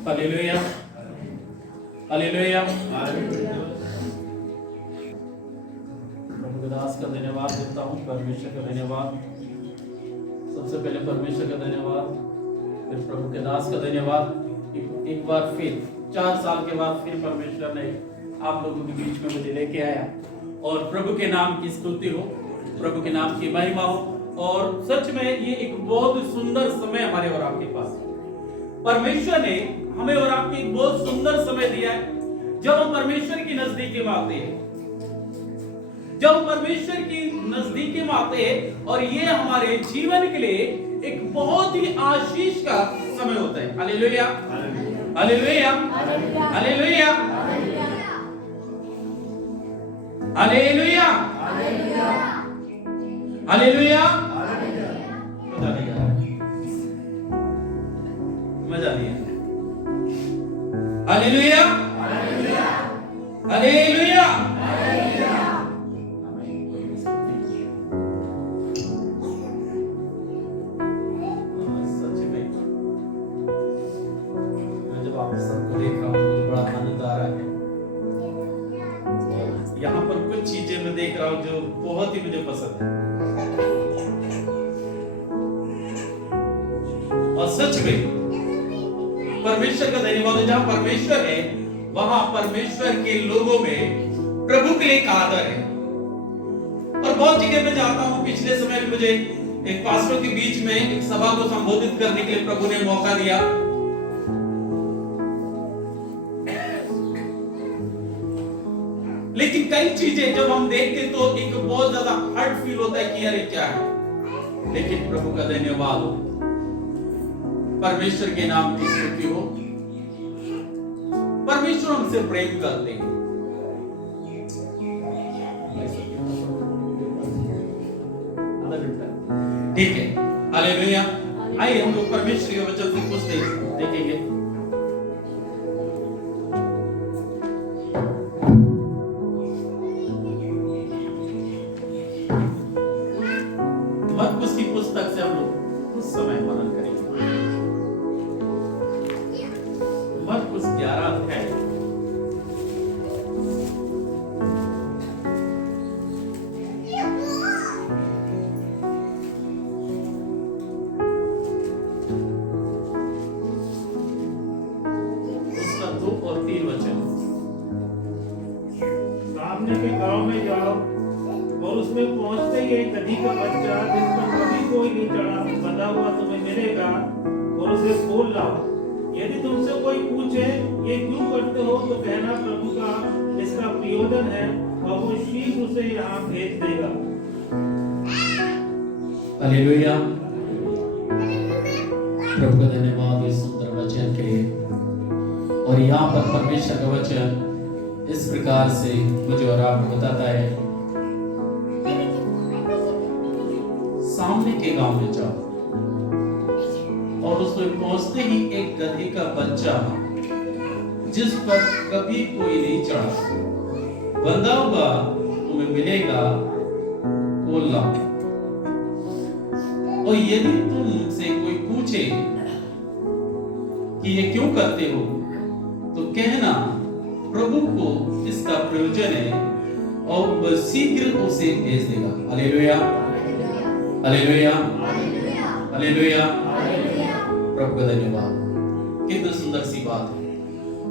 Hallelujah, hallelujah. प्रभु के दास का धन्यवाद देता हूँ, परमेश्वर का धन्यवाद। सबसे पहले परमेश्वर का धन्यवाद, फिर प्रभु के दास का धन्यवाद। एक बार फिर 4 साल के बाद फिर परमेश्वर ने आप लोगों के बीच में मुझे लेके आया, और प्रभु के नाम की स्तुति हो, प्रभु के नाम की महिमा हो। और सच में ये एक बहुत सुंदर समय हमारे और आपके पास है। परमेश्वर ने हमें और आपको एक बहुत सुंदर समय दिया है, जब हम परमेश्वर की नजदीकी में आते हैं, जब हम परमेश्वर की नजदीकी में आते हैं, और ये हमारे जीवन के लिए एक बहुत ही आशीष का समय होता है। Hallelujah, hallelujah, hallelujah, hallelujah, hallelujah. मजा नहीं है। Hallelujah, hallelujah. सच में मैं जब आप सबको देख रहा हूँ मुझे बड़ा आनंद आ रहा है। यहाँ पर कुछ चीजें मैं देख रहा हूँ जो बहुत ही मुझे पसंद है, और सच में परमेश्वर का धन्यवाद है। जहां परमेश्वर है वहां परमेश्वर के लोगों में प्रभु के लिए एक आदर है। और बहुत जगह मैं जाता हूं, पिछले समय में मुझे एक पास्टर के बीच में एक सभा को संबोधित करने के लिए प्रभु ने मौका दिया। लेकिन कई चीजें जब हम देखते तो एक बहुत ज्यादा हर्ट फील होता है कि यार क्या है। लेकिन प्रभु का धन्यवाद हो, परमेश्वर के नाम की स्तुति हो। परमेश्वर हमसे प्रेम करते हैं। ठीक है, हालेलुया। आइए हम लोग परमेश्वर के वचन से कुछ देखेंगे। मरकुस की पुस्तक से हम लोग कुछ समय मनन करेंगे। मरकुस 11 अध्याय उसका 2 और 3 वचन। सामने के गांव में जाओ, और उसमें पहुंचते ही एक गधी का बच्चा जिस पर कभी कोई नहीं चढ़ा बंधा हुआ तुम्हें मिलेगा, और उसे खोल लाओ। यदि तुमसे कोई पूछे ये क्यों करते हो, तो कहना प्रभु का इसका प्रयोजन है, और वो शीघ्र उसे यहाँ भेज देगा। हालेलुया। प्रभु का धन्यवाद इस सुंदर वचन के लिए। और यहाँ पर परमेश्वर का वचन इस प्रकार से मुझे और आपको बताता है, सामने के गांव में जाओ, और उसमें पहुंचते ही एक गधी का बच्चा जिस पर कभी कोई नहीं चढ़ा बंधा हुआ तुम्हें मिलेगा, खोल लाओ। और यदि तुमसे कोई पूछे कि ये क्यों करते हो, तो कहना प्रभु को इसका प्रयोजन है, और वह शीघ्र उसे भेज देगा। Hallelujah, hallelujah, hallelujah. प्रभु का धन्यवाद। कितनी सुंदर सी बात है।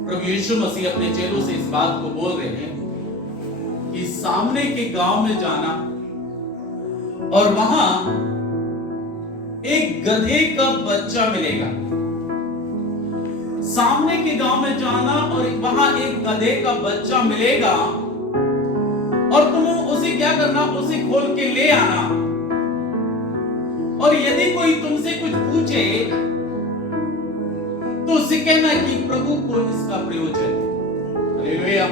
प्रभु यीशु मसीह अपने चेलों से इस बात को बोल रहे हैं कि सामने के गांव में जाना, और वहां एक गधे का बच्चा मिलेगा। सामने के गांव में जाना और वहां एक गधे का बच्चा मिलेगा, और तुम उसे क्या करना, उसे खोल के ले आना। और यदि कोई तुमसे कुछ पूछे तो उसे कहना कि प्रभु को इसका प्रयोजन है। Hallelujah,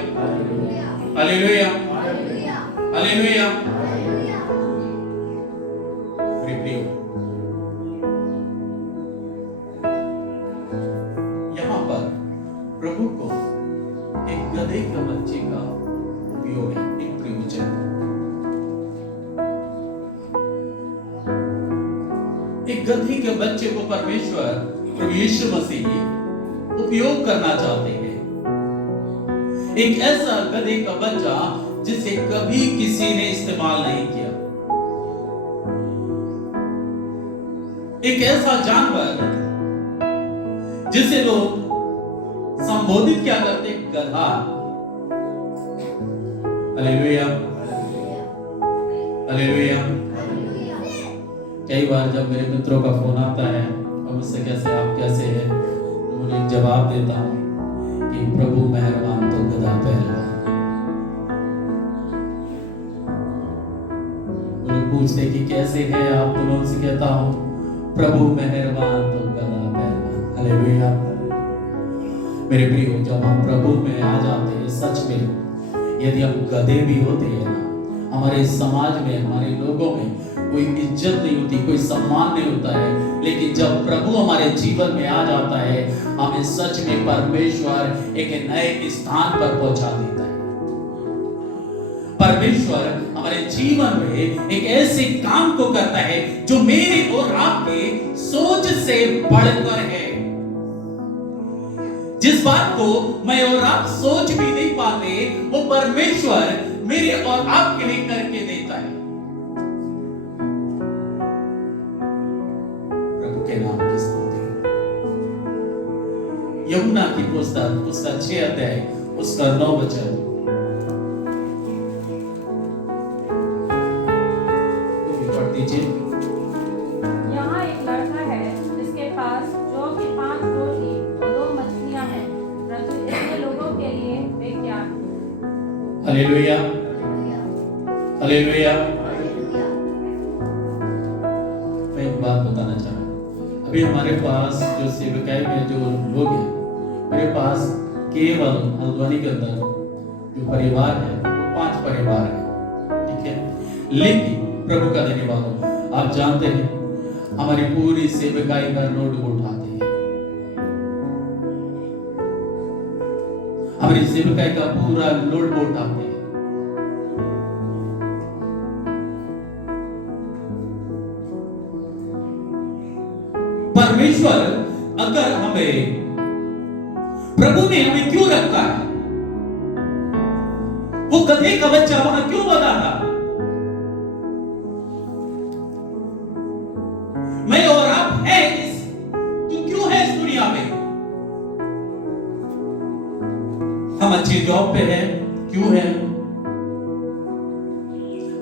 hallelujah, hallelujah. प्रिय, यहाँ पर प्रभु को एक गधे के बच्चे का उपयोग है, एक प्रयोजन। एक गधी के बच्चे को परमेश्वर प्रभु यीशु मसीह उपयोग करना चाहते हैं। एक ऐसा गधे का बच्चा जिसे कभी किसी ने इस्तेमाल नहीं किया, एक ऐसा जानवर जिसे लोग संबोधित क्या करते, गधा। Hallelujah, hallelujah. कई बार जब मेरे मित्रों का फोन आता है और मुझसे कैसे आप कैसे हैं, तो मुझे एक जवाब देता हूं कि प्रभु मेहरबान तो गधा पहलवान। लोग पूछते कि कैसे हैं आप, तो मैं उनसे कहता हूं प्रभु मेहरबान तो गधा पहलवान। हालेलुया। मेरे प्रियो, जब हम प्रभु में आ जाते हैं, सच में यदि हम गधे भी होते हैं ना, हमारे समाज में, हमारे लोगों में कोई इज्जत नहीं होती, कोई सम्मान नहीं होता है, लेकिन जब प्रभु हमारे जीवन में आ जाता है, हमें सच में परमेश्वर एक नए स्थान पर पहुंचा देता है। परमेश्वर हमारे जीवन में एक ऐसे काम को करता है जो मेरे और आपके सोच से बढ़कर है। जिस बात को मैं और आप सोच भी नहीं पाते, वो परमेश्वर मेरे और आपके लिए करके देता है। प्रभु के नाम की स्तुति। यमुना की पुस्तक उसका 6 अध्याय उसका 9 वचन। पढ़ दीजिए। यहाँ एक लड़का है जिसके पास जो कि 5 रोटी और 2 मछलियां हैं, परंतु इतने लोगों के लिए वे क्या हैं? Hallelujah, hallelujah. मैं एक बात बताना चाहूँ। अभी हमारे पास जो सेवकाई में जो लोग हैं, मेरे पास केवल हल्द्वानी के अंदर जो परिवार है वो 5 परिवार है, ठीक है। लेकिन प्रभु का देने वालों, आप जानते हैं हमारी पूरी सेवकाई का लोड उठाते हैं। हमारी सेवकाई का पूरा लोड उठाते हैं। परमेश्वर अगर हमें, प्रभु ने हमें क्यों रखा है? वो गधे का बच्चा वहां क्यों बना था? मैं और आप है तो क्यों है इस दुनिया में? हम अच्छी जॉब पे हैं, क्यों है?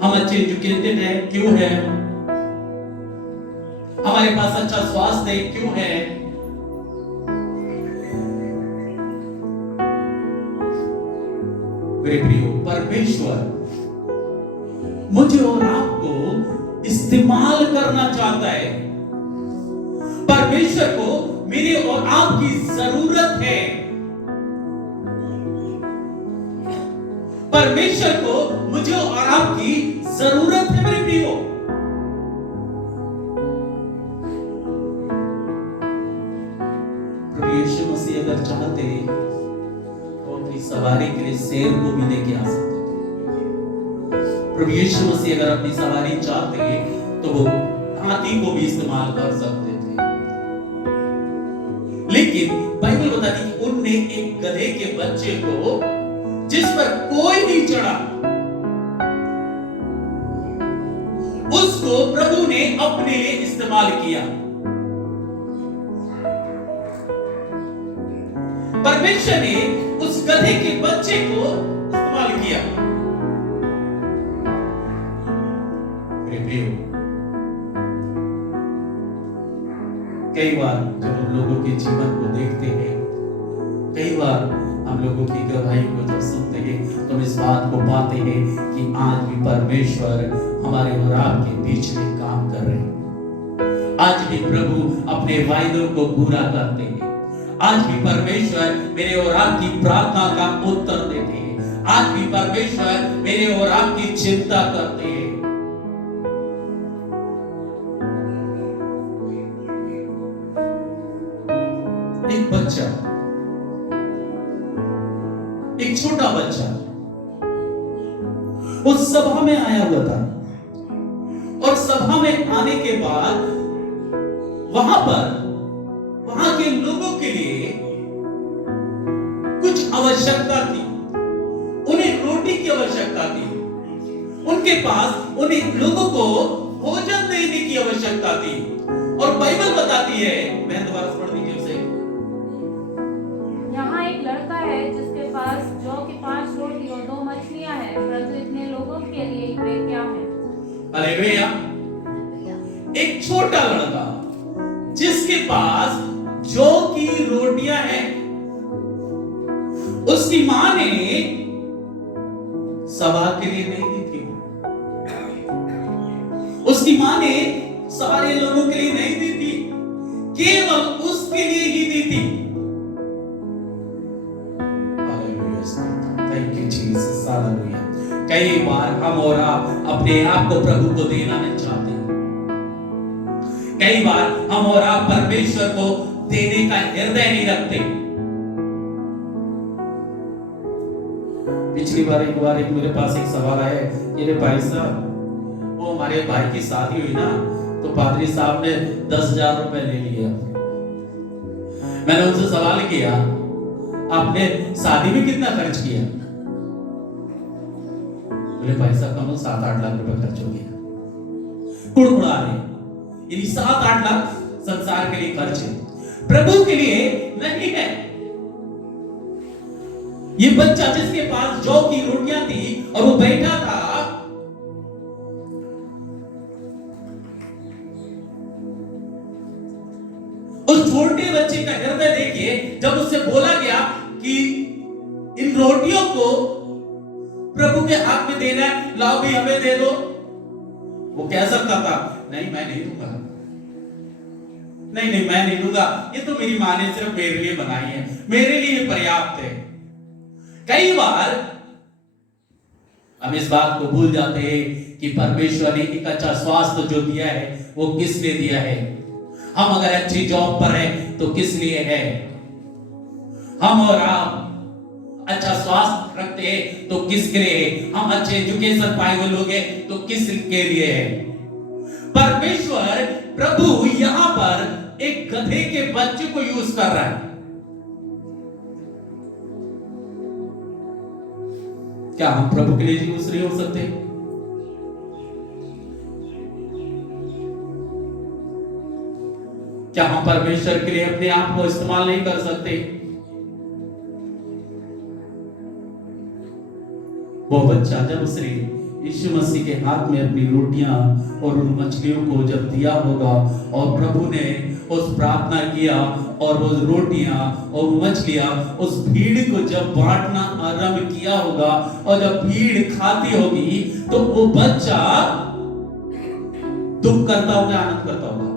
हम अच्छे एजुकेटेड हैं, क्यों है? हमारे पास अच्छा स्वास्थ्य है, क्यों है? मेरे प्रियो, परमेश्वर मुझे और आपको इस्तेमाल करना चाहता है। परमेश्वर को मेरे और आपकी जरूरत है। परमेश्वर को मुझे और आपकी जरूरत है। मेरे प्रियो, प्रभु यीशु मसीह अगर चाहते तो अपनी सवारी के लिए शेर को भी लेके आ सकते थे। प्रभु यीशु मसीह अगर अपनी सवारी चाहते तो वो हाथी को भी इस्तेमाल कर सकते थे। लेकिन बाइबल बताती है कि उनने एक गधे के बच्चे को, जिस पर कोई नहीं चढ़ा, उसको प्रभु ने अपने लिए इस्तेमाल किया। परमेश्वर ने उस गधे के बच्चे को इस्तेमाल किया। कई बार जब हम लोगों के जीवन को देखते हैं, कई बार हम लोगों की गवाही को जब सुनते हैं, तो हम इस बात को पाते हैं कि आज भी परमेश्वर हमारे और आपके बीच में काम कर रहे हैं। आज भी प्रभु अपने वायदों को पूरा करते हैं। आज भी परमेश्वर मेरे और आपकी प्रार्थना का उत्तर देते हैं। आज भी परमेश्वर मेरे और आपकी चिंता करते हैं। एक बच्चा, एक छोटा बच्चा उस सभा में आया हुआ था, और सभा में आने के बाद वहां के लोगों के लिए आवश्यकता थी, उन्हें रोटी की आवश्यकता थी, उनके पास उन्हें लोगों को भोजन देने की आवश्यकता थी। और बाइबल बताती है, मैं दोबारा पढ़ दीजिए उसे। यहाँ एक लड़का है जिसके पास जौ की 5 रोटी और 2 मछलियां हैं, परंतु इतने लोगों के लिए वे क्या हैं? हालेलुया। एक छोटा लड़का जिसके पास जौ की रोटियां हैं, उसकी मां ने सभा के लिए नहीं दी थी, उसकी मां ने सारे लोगों के लिए नहीं दी थी, केवल उसके लिए ही दी थी। Thank you Jesus, hallelujah. कई बार हम और आप अपने आप को प्रभु को देना नहीं चाहते, कई बार हम और आप परमेश्वर को देने का हृदय नहीं रखते। पिछली बार एक मेरे पास एक सवाल आया, ये भाई साहब, वो हमारे भाई की शादी हुई ना, तो पादरी साहब ने 10,000 रुपए ले लिए। मैंने उनसे सवाल किया, आपने शादी में कितना खर्च किया? मेरे भाई साहब कम 7-8 लाख रुपए खर्च हो गया। कुड़कुड़ा रहे, यानी 7-8 लाख संसार के लिए खर्च है, प्रभु के लिए नहीं है। ये बच्चा जिसके पास जौ की रोटियां थी और वो बैठा था, उस छोटे बच्चे का हृदय देखिए, जब उससे बोला गया कि इन रोटियों को प्रभु के हाथ में देना है, लाओ भी हमें दे दो, वो कह सकता था नहीं मैं नहीं दूंगा, नहीं मैं नहीं दूंगा, ये तो मेरी मां ने सिर्फ मेरे लिए बनाई है, मेरे लिए पर्याप्त है। कई बार हम इस बात को भूल जाते हैं कि परमेश्वर ने एक अच्छा स्वास्थ्य जो दिया है वो किस लिए दिया है। हम अगर अच्छी जॉब पर है तो किस लिए है, हम और आप अच्छा स्वास्थ्य रखते हैं तो किसके लिए है, हम अच्छे एजुकेशन पाए हुए लोग हैं तो किसके लिए है। परमेश्वर प्रभु यहां पर एक गधे के बच्चे को यूज कर रहा है। क्या हम प्रभु के लिए यूज नहीं हो सकते? क्या हम परमेश्वर के लिए अपने आप को इस्तेमाल नहीं कर सकते? वो बच्चा जब उसने यीशु मसीह के हाथ में अपनी रोटियां और उन मछलियों को जब दिया होगा और प्रभु ने उस प्रार्थना किया और वो रोटियां और मछलियां उस भीड़ को जब बांटना आरंभ किया होगा और जब भीड़ खाती होगी तो वो बच्चा दुख करता होगा, आनंद करता होगा,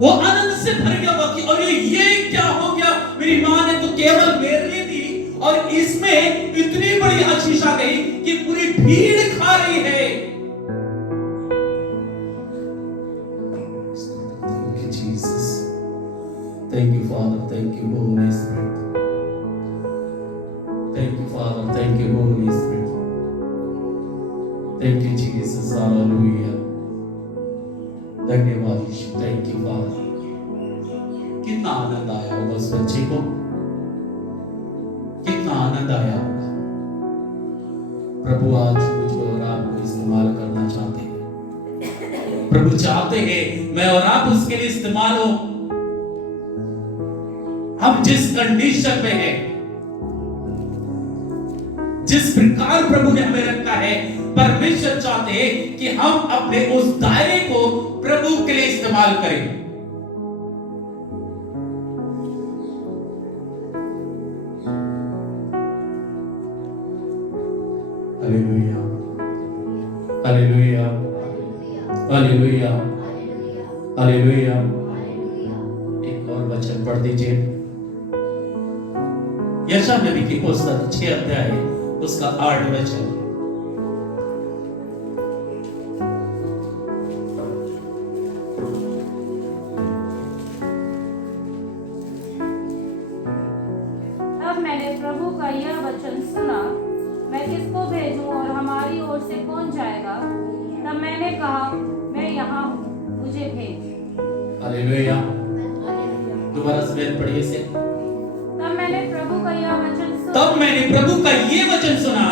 वो आनंद से भर गया होगा कि अरे ये क्या हो गया, मेरी मां ने तो केवल मेरे लिए दी और इसमें इतनी बड़ी आशीष आ गई कि पूरी भीड़ खा रही है। Thank you Jesus, thank you Father, thank you Holy Spirit, thank you Father, thank you Holy Spirit, thank you Jesus, hallelujah, धन्यवाद यीशु, थैंक यू फादर। कितना आनंद आया होगा उस बच्चे को, कितना आनंद आया होगा। प्रभु आज मुझको और आपको इस्तेमाल करना चाहते हैं। प्रभु चाहते हैं मैं और आप उसके लिए इस्तेमाल हो। हम जिस कंडीशन में हैं, जिस प्रकार प्रभु ने हमें रखा है, परमेश्वर चाहते हैं कि हम अपने उस दायरे को प्रभु के लिए इस्तेमाल करें। Hallelujah, hallelujah, hallelujah, hallelujah. एक और वचन पढ़ दीजिए, यशायाह नबी की पुस्तक 6 अध्याय उसका 8 वचन। तब मैंने प्रभु का यह वचन सुना, मैं किसको भेजूं और हमारी ओर से कौन जाएगा? तब मैंने कहा, मैं यहाँ हूँ, मुझे भेज। हालेलुया। दोबारा से पढ़िए से। तब मैंने प्रभु का यह वचन सुना, तब मैंने प्रभु का ये वचन सुना,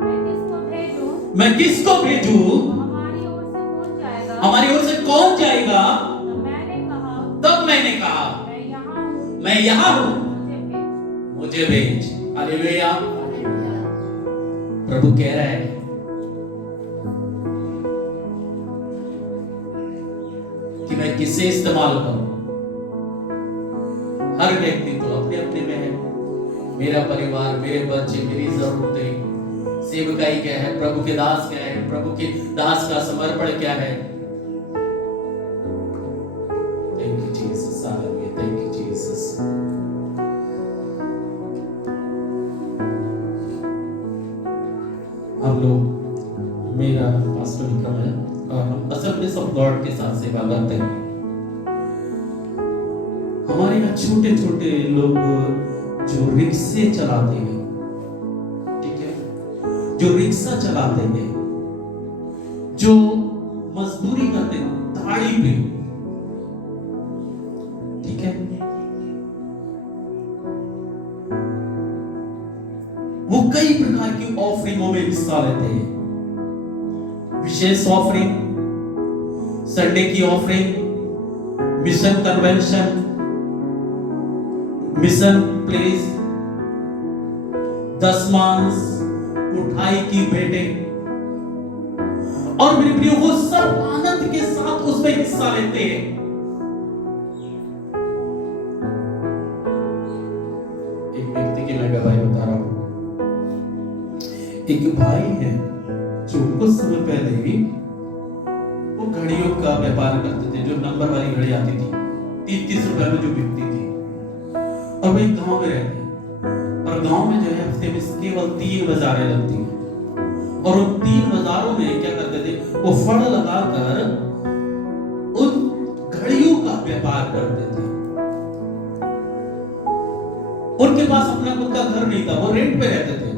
मैं किसको भेजूं, मैं किसको भेजूं, हमारी ओर से कौन जाएगा। हमारी ओर से कौन जाएगा। तब मैंने कहा, मैं यहाँ हूँ, मैं यहाँ हूँ, मुझे भेज। हालेलुया। प्रभु कह रहा है कि मैं किसे इस्तेमाल करूं। हर व्यक्ति तो अपने अपने में है। मेरा परिवार, मेरे बच्चे, मेरी जरूरतें, सेवकाई क्या है, प्रभु के दास क्या है, प्रभु के दास का समर्पण क्या है। Thank you Jesus, hallelujah, thank you Jesus. हम लोग, मेरा पास्टर विक्रम है और हम असेंबलीज ऑफ गॉड के साथ सेवा करते हैं। हमारे यहाँ छोटे छोटे लोग जो रिक्शे चलाते हैं, ठीक है, जो रिक्शा चलाते हैं, जो मजदूरी करते हैं दाढ़ी पे, ठीक है, वो कई प्रकार की ऑफरिंगों में हिस्सा लेते हैं। विशेष ऑफरिंग, संडे की offering, mission convention, mission place, दसमांश, उठाई की भेंटे, और मेरे प्रियो वो सब आनंद के साथ उसमें हिस्सा लेते हैं। एक व्यक्ति की मैं गवाही बता रहा हूं। एक भाई है जो कुछ समय पहले ही वो घड़ियों का व्यापार करते थे, जो नंबर वाली घड़ी आती थी 30-30 रुपए में जो बिकती थी। और वो एक गांव में रहते हैं और गांव में जो है हफ्ते में केवल 3 बाजारें लगती हैं और उन 3 बाजारों में क्या करते थे, वो फड़ लगाकर उन घड़ियों का व्यापार करते थे। उनके पास अपना खुद का घर नहीं था, वो रेंट पे रहते थे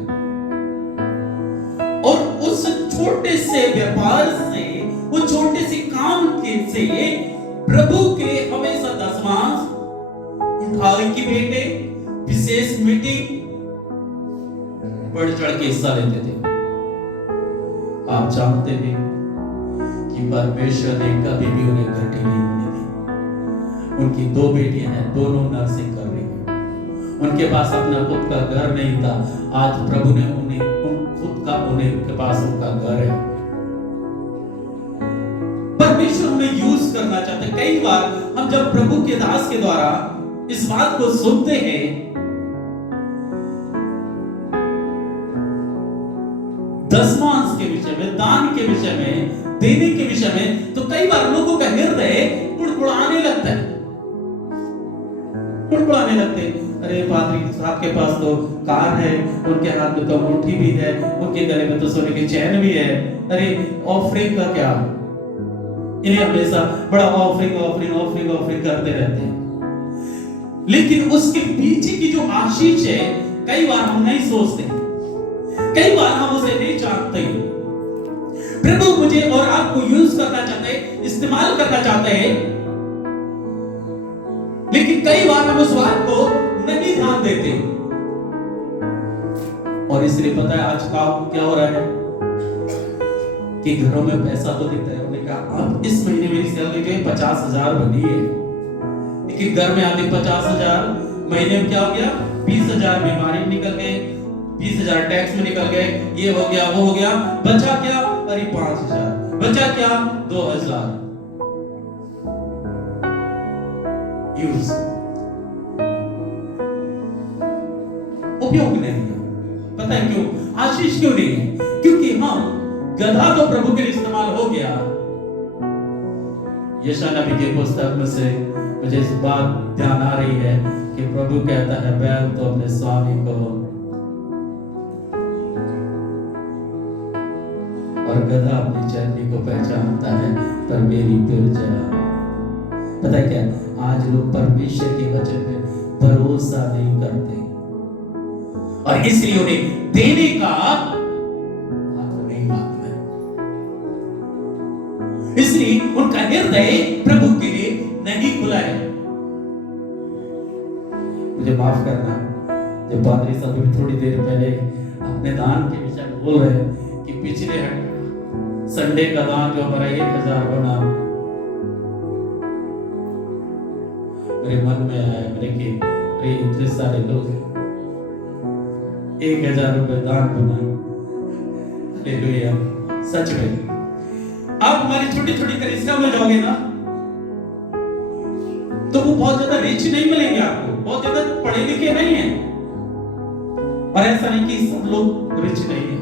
और उस छोटे से व्यापार से, वो छोटे से काम के से प्रभु के हमेशा दसमांश, उठाई की भेंटे, विशेष मीटिंग बढ़ चढ़ के हिस्सा लेते थे। आप जानते हैं कि परमेश्वर ने कभी भी उन्हें घटी नहीं होने दी। उनकी 2 बेटियां हैं, दोनों नर्सिंग कर रही हैं। उनके पास अपना खुद का घर नहीं था, आज प्रभु ने उन्हें खुद का उनके पास उनका घर है। परमेश्वर हमें यूज करना चाहते हैं। कई बार हम जब प्रभु के दास के द्वारा इस बात को सुनते हैं, दसमांश के विषय में, दान के विषय में, देने के विषय में, तो कई बार लोगों का हृदय कुड़कुड़ाने लगता है, कुड़कुड़ाने लगते हैं। अरे पादरी साहब के पास तो कार है, उनके हाथ में तो अंगूठी भी है, उनके गले में तो सोने की चैन भी है। अरे ऑफरिंग का क्या, इन्हें हमेशा बड़ा ऑफरिंग ऑफरिंग ऑफरिंग ऑफरिंग करते रहते हैं। लेकिन उसके पीछे की जो आशीष है, कई बार हम नहीं सोचते, कई बार हम उसे नहीं जानते। प्रभु मुझे और आपको यूज करना चाहते हैं, इस्तेमाल करना चाहते हैं, लेकिन कई बार हम उस बात को नहीं ध्यान देते। और इसलिए पता है आज क्या हो रहा है कि घरों में पैसा तो दिखता है, उन्होंने कहा अब इस महीने मेरी सैलरी जो है 50,000 बनी है, लेकिन घर में आते 50,000, महीने में क्या हो गया, 20,000 बीमारी में निकल गए, 20,000 टैक्स में निकल गए, ये हो गया वो हो गया, बचा क्या, अरे 5,000, बचा क्या, 2,000 यूज, उपयोग नहीं है। पता है क्यों? आशीष क्यों नहीं है? क्योंकि हम गधा तो प्रभु के लिए इस्तेमाल हो गया। यशायाह नबी की पुस्तक में से मुझे इस बात ध्यान आ रही है कि प्रभु कहता है बैल तो अपने स्वामी को और गधा अपनी चरनी को पहचानता है, पर मेरी प्रजा। पता है क्या, आज लोग परमेश्वर के वचन पे भरोसा नहीं करते और इसलिए उन्हें देने का नहीं मालूम है, इसलिए उनका हृदय प्रभु के लिए नहीं खुला है। मुझे माफ करना, जब पादरी साहब भी थोड़ी देर पहले अपने दान के विषय में बोल रहे कि पिछले संडे का दान जो हमारा 1000 बना, मेरे मन में आया मेरे कि अरे इतने सारे लोग 1000 रुपए दान बना। हालेलुया। सच में आप हमारी छोटी छोटी कलीसिया में जाओगे ना तो वो बहुत ज्यादा रिच नहीं मिलेंगे आपको, बहुत ज्यादा पढ़े लिखे नहीं है, और ऐसा नहीं कि सब लोग रिच नहीं है।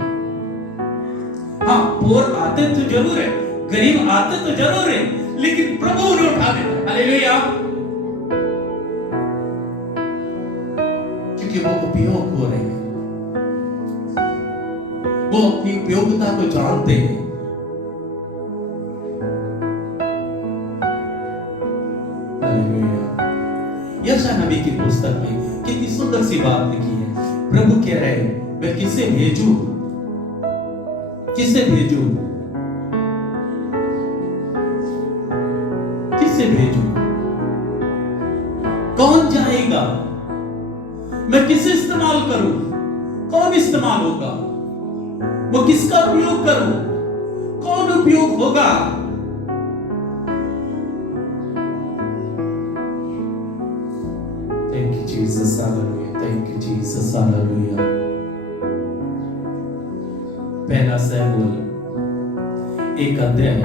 हाँ, पोर आते तो जरूर है, गरीब आते तो जरूर है, लेकिन प्रभु उन्हें उठा देता। हालेलुया। क्योंकि वो उपयोग हो रहे हैं, वो अपनी उपयोगिता को जानते हैं। यशायाह नबी की पुस्तक में कितनी सुंदर सी बात लिखी है। प्रभु कह रहे हैं मैं किसे भेजूं, किसे भेजूं, किसे भेजूं, कौन जाएगा, मैं किसे इस्तेमाल करूं, कौन इस्तेमाल होगा, वो किसका उपयोग करूं, कौन उपयोग होगा। Thank you Jesus, hallelujah. Thank you Jesus, hallelujah. पहला शमूएल 1 अध्याय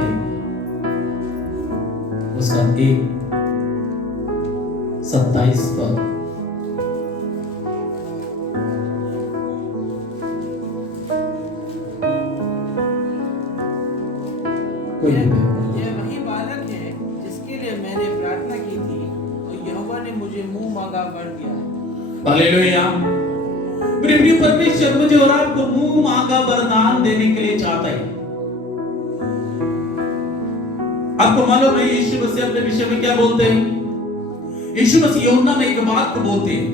उसका 1:27 पद। कोई यह वही बालक है जिसके लिए मैंने प्रार्थना की थी, तो यहोवा ने मुझे मुंह मांगा वर दिया। हालेलुया। मेरे प्रिय परमेश्वर मुझे और आपको मुंह मांगा वरदान देने के लिए चाहता है। आपको मालूम है यीशु मसीह अपने विषय में क्या बोलते हैं? यीशु मसीह यूहन्ना में एक बात को बोलते हैं,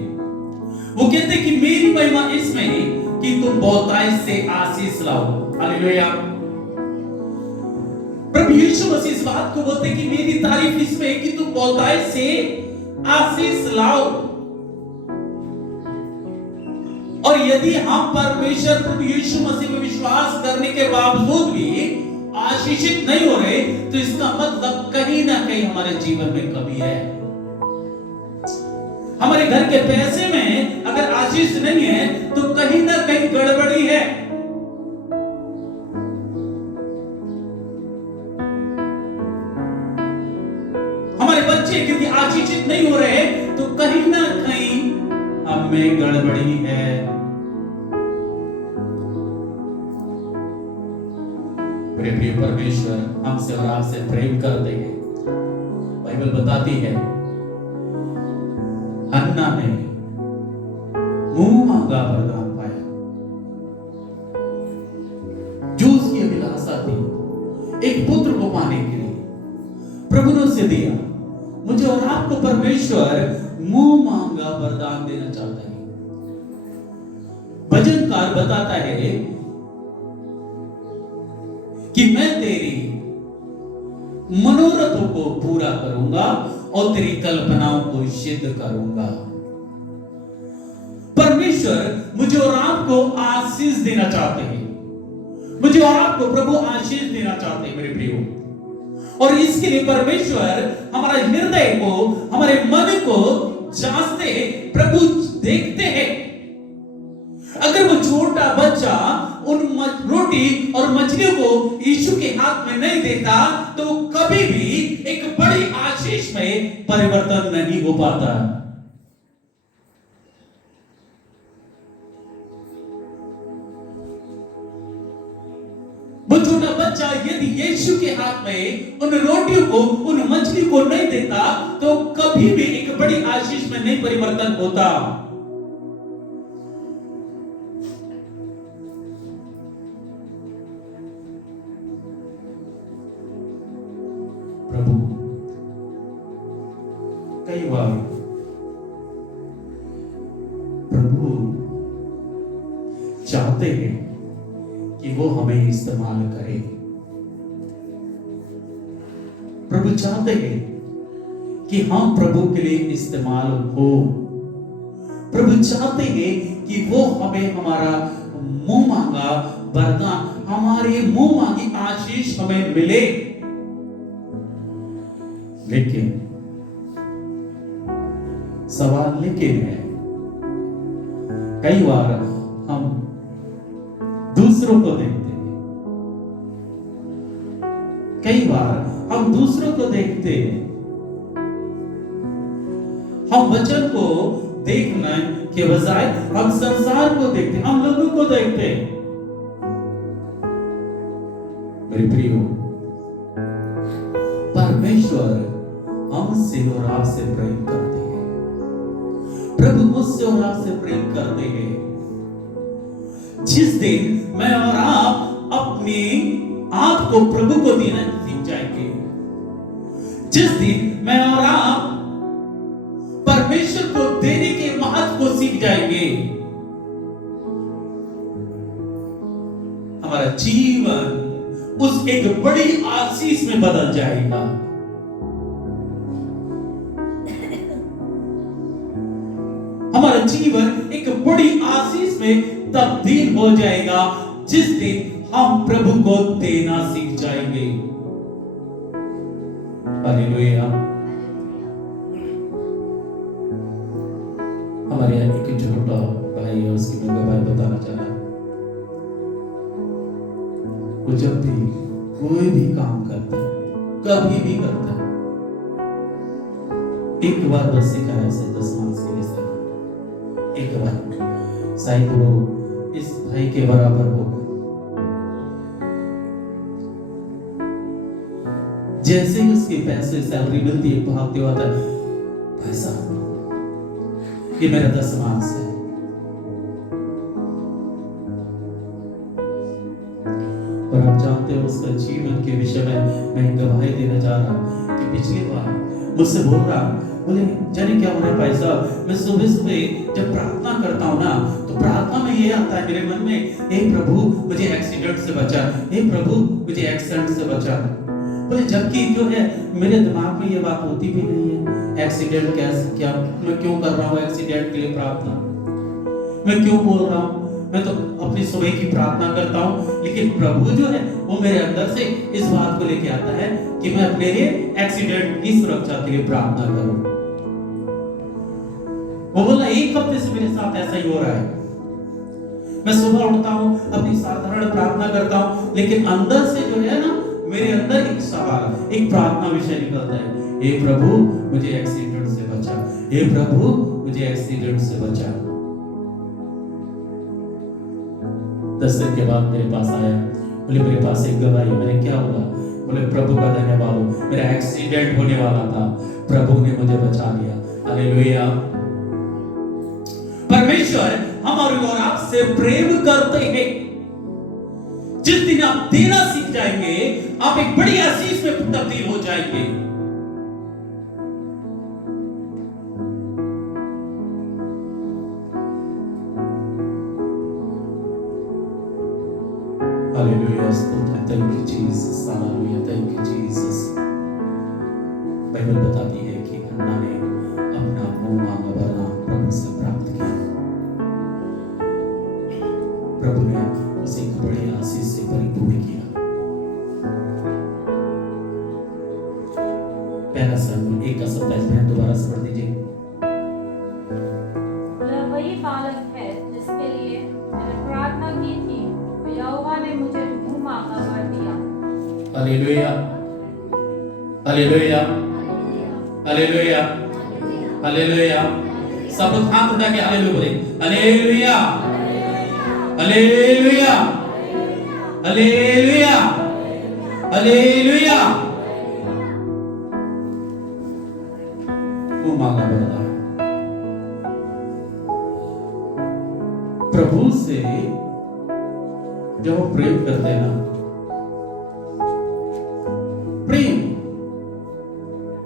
वो कहते हैं कि मेरी महिमा इसमें कि तुम बहुतायत से आशीष लाओ। हालेलुया। प्रभु यीशु मसीह इस बात को बोलते हैं कि मेरी तारीफ इसमें कि तुम बहुतायत से आशीष लाओ। और यदि हम परमेश्वर प्रभु यीशु मसीह में विश्वास करने के बावजूद भी आशीषित नहीं हो रहे, तो इसका मतलब कहीं ना कहीं हमारे जीवन में कमी है। हमारे घर के पैसे में अगर आशीष नहीं है तो कहीं ना कहीं गड़बड़ी है। हमारे बच्चे यदि आशीषित नहीं हो रहे तो कहीं ना कहीं हमें गड़बड़ी है। प्रिय परमेश्वर हमसे और आपसे प्रेम करते हैं। बाइबल बताती है हन्ना ने मुंह मांगा वरदान पाया। जो उसकी अभिलाषा थी एक पुत्र को पाने के लिए प्रभु ने उसे दिया। मुझे और आपको परमेश्वर मुंह मांगा वरदान देना चाहता है। भजनकार बताता है कि मैं तेरी मनोरथों को पूरा करूंगा और तेरी कल्पनाओं को सिद्ध करूंगा। परमेश्वर मुझे और आपको आशीष देना चाहते हैं। मुझे और आपको प्रभु आशीष देना चाहते हैं मेरे प्रियो। और इसके लिए परमेश्वर हमारा हृदय को, हमारे मन को जांचते हैं, प्रभु देखते हैं। अगर वो छोटा बच्चा उन रोटी और मछलियों को यीशु के हाथ में नहीं देता तो वो कभी भी एक बड़ी आशीष में परिवर्तन नहीं हो पाता। वो छोटा बच्चा यदि यीशु के हाथ में उन रोटियों को, उन मछली को नहीं देता तो कभी भी एक बड़ी आशीष में नहीं परिवर्तन होता। प्रभु कई बार प्रभु चाहते हैं कि वो हमें इस्तेमाल करे। प्रभु चाहते हैं कि हम प्रभु के लिए इस्तेमाल हो। प्रभु चाहते हैं कि वो हमें हमारा मुंह मांगा वरदान, हमारी मुंह मांगी आशीष हमें मिले। लेकिन सवाल लेकिन है, कई बार हम दूसरों को देखते हैं, कई बार हम दूसरों को देखते हैं, हम वचन को देखने के बजाय हम संसार को देखते हैं, हम लोगों को देखते हैं। मेरे प्रियो, परमेश्वर हमसे और आपसे प्रेम करते हैं, प्रभु मुझसे और आपसे प्रेम करते हैं। जिस दिन मैं और आप अपने आप को प्रभु को देना सीख जाएंगे, जिस दिन मैं और आप परमेश्वर को देने के महत्व को सीख जाएंगे, हमारा जीवन उस एक बड़ी आशीष में बदल जाएगा। हमारा जीवन एक बड़ी आशीष में तब्दील हो जाएगा जिस दिन हम प्रभु को देना सीख जाएंगे। हालेलुया। हमारे यहाँ एक छोटा भाई है, उसकी मैं भाई बताना चाह रहा, वो जब भी कोई भी काम करता है, कभी भी करता है, एक बार बस सिखाया उसे 10 मार्क्स के लिए, एक बार शायद वो इस भाई के बराबर होगा। जैसे ही उसके पैसे सैलरी मिलती है, भागते हुआ था, भाई साहब ये मेरा 10 मार्क्स है। और आप जानते हो उसका जीवन के विषय में मैं गवाही देना चाह रहा हूं कि पिछली बार मुझसे बोल रहा, बोले जाने क्या हो रहा है भाई साहब, मैं सुबह सुबह जब प्रार्थना करता हूँ ना, तो प्रार्थना में ये आता है मेरे मन में, हे प्रभु मुझे एक्सीडेंट से बचा, हे प्रभु मुझे एक्सीडेंट से बचा। बोले जबकि जो है मेरे दिमाग में ये बात होती भी नहीं है, एक्सीडेंट कैसे, क्या मैं क्यों कर रहा हूँ एक्सीडेंट के लिए प्रार्थना, मैं क्यों बोल रहा हूँ, मैं तो अपनी सुबह की प्रार्थना करता हूँ। लेकिन प्रभु जो है वो मेरे अंदर से इस बात को लेके आता है कि मैं अपने लिए एक्सीडेंट की सुरक्षा के लिए प्रार्थना करूं। वो बोला एक हफ्ते से मेरे साथ ऐसा ही हो रहा है, मैं सुबह उठता हूँ, अपनी साधारण प्रार्थना करता हूँ, लेकिन अंदर से जो है ना मेरे अंदर एक सवाल, एक प्रार्थना विषय निकलता है, हे प्रभु मुझे एक्सीडेंट से बचा, हे प्रभु मुझे एक्सीडेंट से बचा। 10 दिन के बाद मेरे पास आया, बोले मेरे पास एक गवाही, मैंने क्या हुआ, बोले प्रभु का धन्यवाद हो, मेरा एक्सीडेंट होने वाला था, प्रभु ने मुझे बचा लिया। हालेलुया। परमेश्वर हमारे और आपसे प्रेम करते हैं। जिस दिन आप देना सीख जाएंगे, आप एक बड़ी आशीष में तब्दील हो जाएंगे। हालेलुया, स्तोत्र, thank you Jesus, hallelujah, thank you Jesus. Bible बताती है कि हन्ना ने अपना मुंह मांगा वरदान प्रभु से प्राप्त किया, प्रभु ने उसे एक बड़ी आशीष से परिपूर्ण किया। पहला सर 1:27 में दोबारा से पढ़ दीजिए। यह वही बालक है जिसके लिए मैंने प्रार्थना की थी, यहोवा ने मुझे मुंह मांगा वर दिया। Hallelujah, hallelujah, hallelujah, hallelujah. सब लोग हाथ उठा के हालेलुया बोले, हालेलुया, हालेलुया, हालेलुया, हालेलुया। मुंह मांगा वरदान प्रभु से जब हम प्रेम करते हैं ना, प्रेम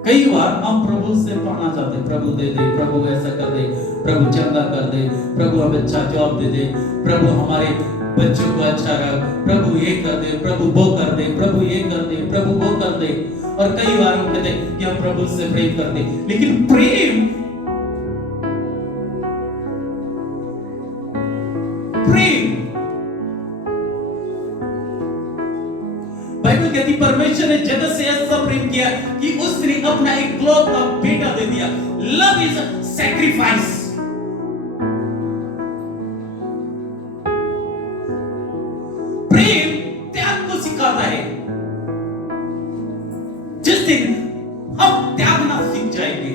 कई बार हम प्रभु से पाना चाहते हैं, प्रभु दे दे, प्रभु ऐसा कर दे, प्रभु चंगा कर दे, प्रभु हमें अच्छा जॉब दे दे, प्रभु हमारे बच्चों को अच्छा रख, प्रभु ये कर दे, प्रभु वो कर दे, प्रभु ये कर दे, प्रभु वो कर दे। और कई बार हम कहते हैं कि हम प्रभु से प्रेम करते हैं, लेकिन प्रेम प्रेम। बाइबल कहती परमेश्वर ने जगत से ऐसा प्रेम किया कि उसने अपना इकलौता बेटा दे दिया। Love is sacrifice. प्रेम त्याग को सिखाता है। जिस दिन हम त्यागना सीख जाएंगे,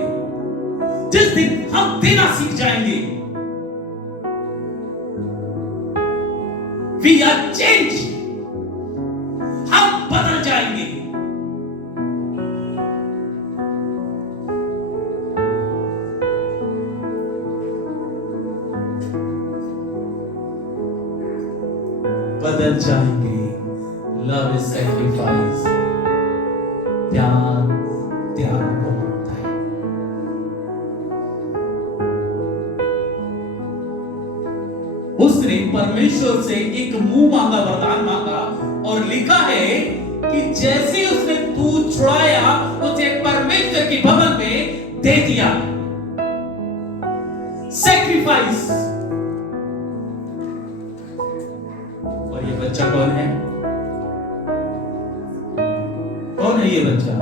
जिस दिन हम देना सीख जाएंगे, we are changed, हम बदल जाएंगे। बदल जाएंगे। Love is sacrifice. प्यार त्याग को होता है। उसने परमेश्वर से एक मुंह मांगा वरदान मांगा और लिखा है कि जैसे उसने दूध छुड़ाया उसे परमेश्वर के भवन में दे दिया। सैक्रिफाइस। और ये बच्चा कौन है? कौन है ये बच्चा?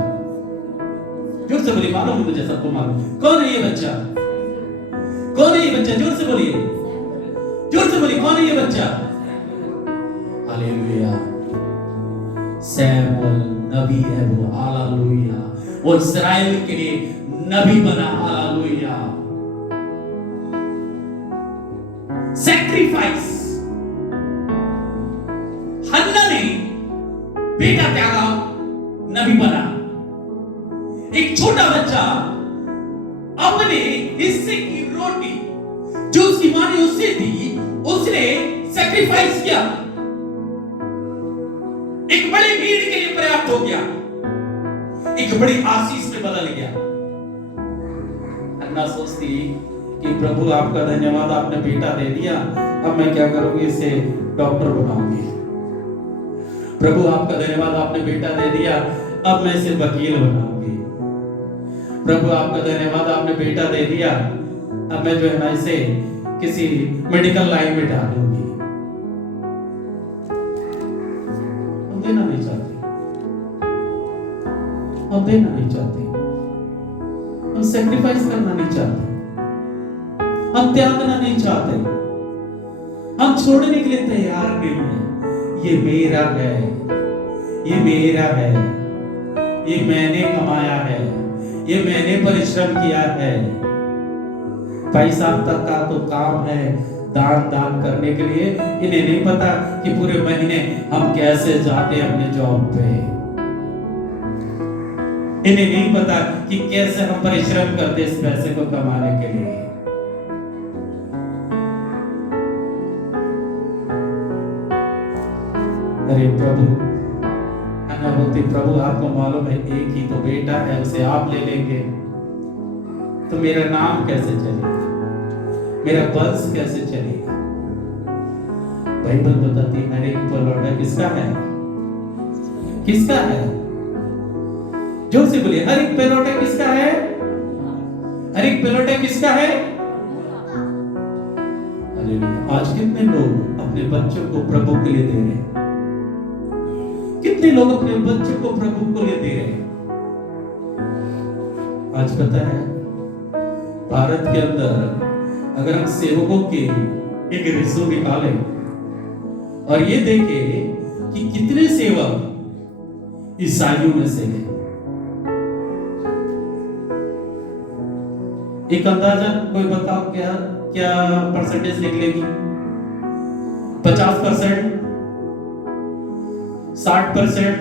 जोर से बोलिए, मालूम है मुझे, सबको मालूम। कौन है ये बच्चा? कौन है ये बच्चा? जोर से बोलिए, जोर से बोलिए, कौन है ये बच्चा? हालेलुया। सैमुअल नबी है वो। हालेलुया। वो इस्राएल के लिए नबी बना। हालेलुया। सैक्रिफाइस। हन्ना ने बेटा त्यागा, नबी बना। एक छोटा बच्चा अपने हिस्से की रोटी जो उसकी मां ने उसे दी, उसने सैक्रिफाइस किया। एक बड़ी भीड़ के लिए पर्याप्त हो गया, एक बड़ी आशीष में बदल गया। अन्ना सोचती कि प्रभु आपका धन्यवाद, आपने बेटा दे दिया, अब मैं क्या करूंगी, इसे डॉक्टर बनाऊंगी। प्रभु आपका धन्यवाद, आपने बेटा दे दिया, अब मैं इसे वकील बनाऊंगी। प्रभु आपका धन्यवाद, आपने बेटा दे दिया, अब मैं जो है ना इसे किसी मेडिकल लाइन में डालूंगी। हम देना नहीं चाहते, हम देना नहीं चाहते, हम सैक्रिफाइस करना नहीं चाहते, हम त्यागना नहीं चाहते, हम छोड़ने के लिए तैयार नहीं है। ये मेरा है, ये मेरा है, ये मैंने कमाया है, ये मैंने परिश्रम किया है। भाई साहब तक का तो काम है दान करने के लिए। इन्हें नहीं पता कि पूरे महीने हम कैसे जाते हैं अपने जॉब पे। इन्हें नहीं पता कि कैसे हम परिश्रम करते इस पैसे को कमाने के लिए। अरे प्रभु, अन्ना बोलती, प्रभु आपको मालूम है एक ही तो बेटा है, उसे आप ले लेंगे तो मेरा नाम कैसे चलेगा, मेरा वंश कैसे चलेगा। बाइबल बताती है हर एक पलौटा किसका है, किसका है? जोर से बोलिए, हर एक पलौटा किसका है? हर एक पलौटा किसका है? आज कितने लोग अपने बच्चों को प्रभु के लिए दे रहे हैं? कितने लोग अपने बच्चों को प्रभु को लिए दे रहे हैं? आज पता है भारत के अंदर अगर हम सेवकों के एक रिश्तों निकालें और ये देखें कि कितने सेवक ईसाइयों में से हैं, एक अंदाजा कोई बताओ, क्या क्या परसेंटेज निकलेगी? 50%, 60%,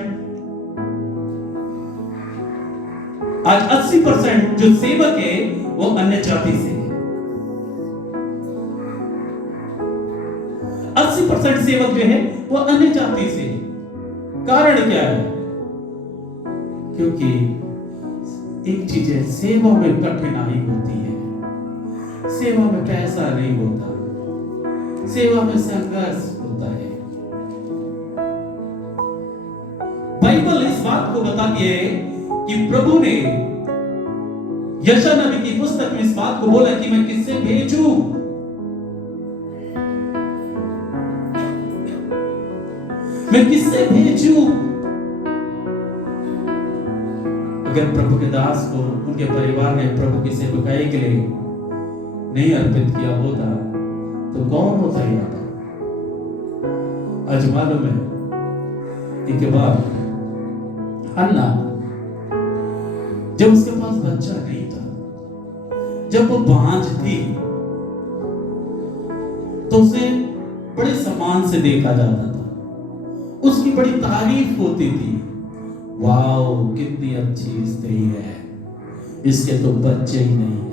आज 80% जो सेवक है वो अन्य जाति से है। 80% सेवक जो है वो अन्य जाति से है। कारण क्या है? क्योंकि एक चीज है, सेवा में कठिनाई होती है, सेवा में पैसा नहीं होता, सेवा में संघर्ष होता है। बाइबल इस बात को बताती है कि प्रभु ने यशायाह नबी की पुस्तक में इस बात को बोला कि मैं किससे भेजूं। मैं किससे भेजूं? अगर प्रभु के दास को उनके परिवार ने प्रभु की सेवकाई के लिए नहीं अर्पित किया होता तो कौन होता यहाँ पर? आज मालूम है एक बार हन्ना जब उसके पास बच्चा नहीं था, जब वो बांझ थी, तो उसे बड़े सम्मान से देखा जाता था, उसकी बड़ी तारीफ होती थी। वाओ कितनी अच्छी स्त्री है, इसके तो बच्चे ही नहीं है।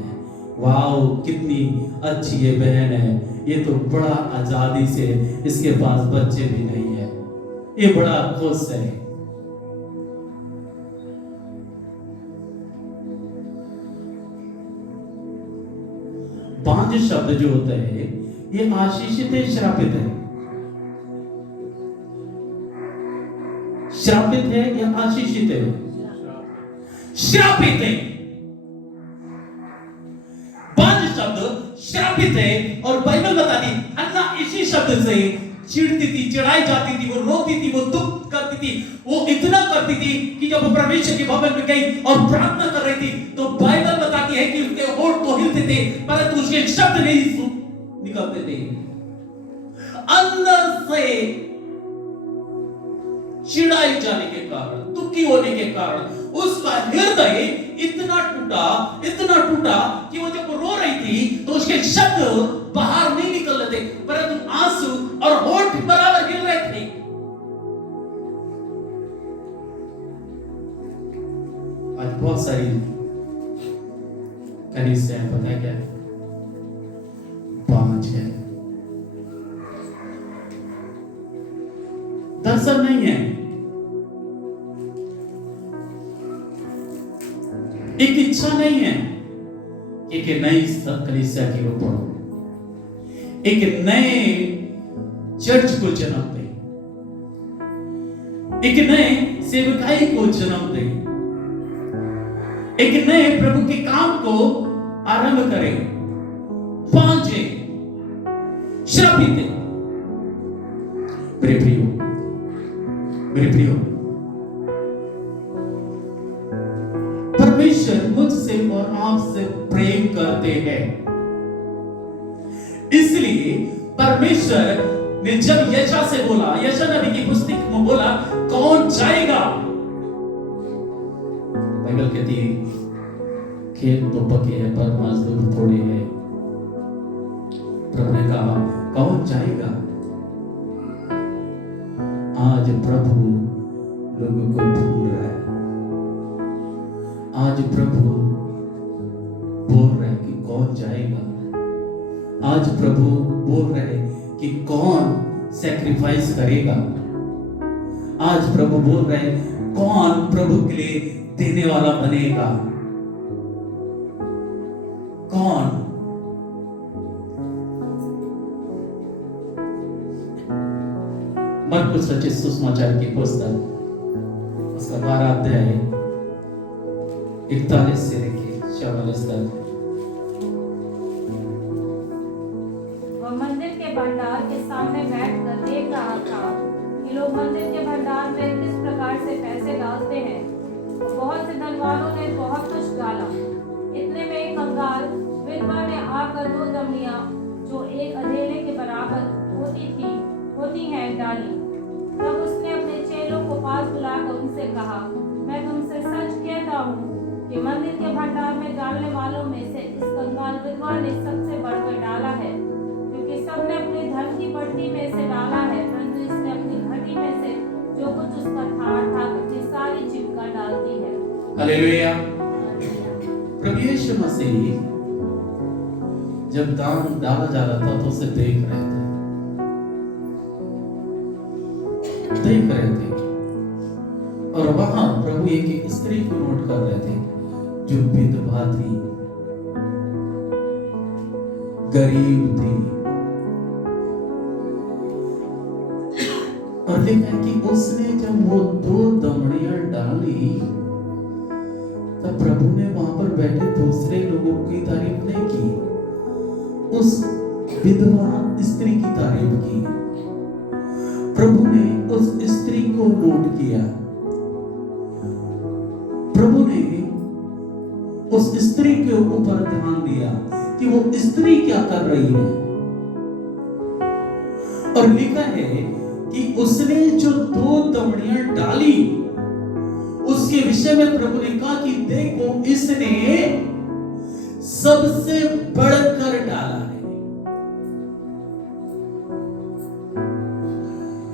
वाओ कितनी अच्छी ये बहन है, ये तो बड़ा आजादी से इसके पास बच्चे भी नहीं है, ये बड़ा खुश है। बांझ शब्द जो होता है ये आशीषित है, श्रापित है? श्रापित है या आशीषित है? श्रापित है। बांझ शब्द श्रापित है और बाइबल बताती हन्ना इसी शब्द से चिढ़ती थी, चिढ़ाई जाती थी, वो रोती थी, वो दुख करती थी, वो इतना करती थी कि जब वो परमेश्वर के भवन में गई और प्रार्थना कर रही थी तो बाइबल बताती है कि उसके होंठ तो हिलते थे परंतु उसके शब्द नहीं निकलते थे। अंदर से चिढ़ाई जाने के कारण, दुखी होने के कारण उसका हृदय इतना टूटा कि वो जब रो रही थी तो उसके शब्द बाहर नहीं निकल रहे थे परंतु आंसू और होंठ बराबर हिल रहे थे। आज बहुत सारी कलीसियां पता है क्या बांझ है, दर्शन नहीं है, एक इच्छा नहीं है एक नई कलीसिया की ओर बढ़ो, एक नए चर्च को जन्म दे, एक नए सेवकाई को जन्म दे, एक नए प्रभु के काम को आरंभ करें। बांझे, श्रापित। मेरे प्रियो, परमेश्वर मुझसे और आपसे प्रेम करते हैं, इसलिए परमेश्वर ने जब यशा से बोला, यशा नबी की पुस्तक में बोला कौन जाएगा, बाइबल कहती है खेत तो पके हैं पर मजदूर थोड़े हैं। प्रभु ने कहा कौन जाएगा? आज प्रभु लोगों को ढूंढ रहा है, आज प्रभु बोल रहे हैं कि कौन जाएगा, आज प्रभु बोल रहे हैं कि कौन सैक्रिफाइस करेगा, आज प्रभु बोल रहे हैं कौन प्रभु के लिए देने वाला बनेगा, कौन? मरकुस रचित सुसमाचार की पुस्तक उसका 12 अध्याय 41 से लेके 44 तक। वह मंदिर के भंडार के सामने बैठकर देख रहा था कि लोग मंदिर के भंडार में किस प्रकार से पैसे डालते हैं। बहुत से धनवानों ने बहुत कुछ डाला। इतने में एक कंगाल विधवा ने आकर 2 दमड़ियां जो एक अधेले के बराबर होती हैं डाली। तब उसने अपने चेलों को पास बुलाकर उनसे कहा, मैं तुमसे सच कहता हूँ कि मंदिर के भंडार में डालने वालों में से इस कंगाल विधवा ने सबसे बढ़कर डाला है, क्योंकि सबने अपने धन की पट्टी में से डाला है, परंतु इसने अपनी घटी में से जो कुछ उसका था अपनी सारी जीविका डालती है। हालेलुया। प्रभु यीशु मसीह जब दान डाला जा रहा था तो उसे देख रहे थे और वहां प्रभु एक स्त्री को नोट कर रहे थे जो विधवा थी, गरीब थी, और लिखा है कि उसने जब वो 2 दमड़ियां डाली तब प्रभु ने वहां पर बैठे दूसरे लोगों की तारीफ नहीं की, उस विधवा स्त्री की तारीफ की। प्रभु ने उस स्त्री को नोट किया। प्रभु ने उस स्त्री के ऊपर ध्यान दिया कि वो स्त्री क्या कर रही है। और लिखा है कि उसने जो 2 दमड़ियां डाली, उसके विषय में प्रभु ने कहा कि देखो इसने सबसे बढ़कर डाला है।